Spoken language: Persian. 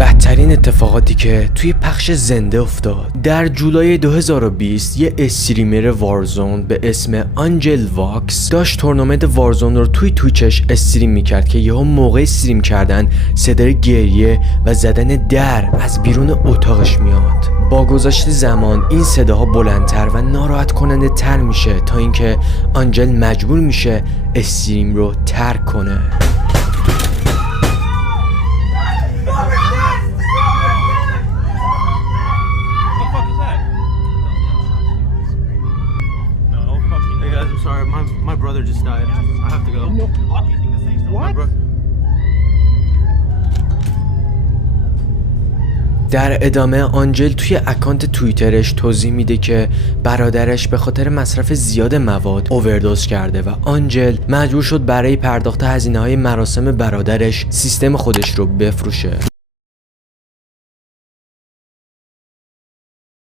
بدترین اتفاقاتی که توی پخش زنده افتاد در جولای 2020 یه استریمر وارزون به اسم آنجل واکس داشت تورنمنت وارزون رو توی تویچش استریم میکرد که یهو موقع استریم کردن صدای گریه و زدن در از بیرون اتاقش میاد. با گذشت زمان این صداها بلندتر و ناراحت کننده تر میشه تا اینکه آنجل مجبور میشه استریم رو ترک کنه. My brother just died. I have to go. What? در ادامه آنجل توی اکانت توییترش توضیح میده که برادرش به خاطر مصرف زیاد مواد اووردوز کرده و آنجل مجبور شد برای پرداخت هزینه‌های مراسم برادرش سیستم خودش رو بفروشه.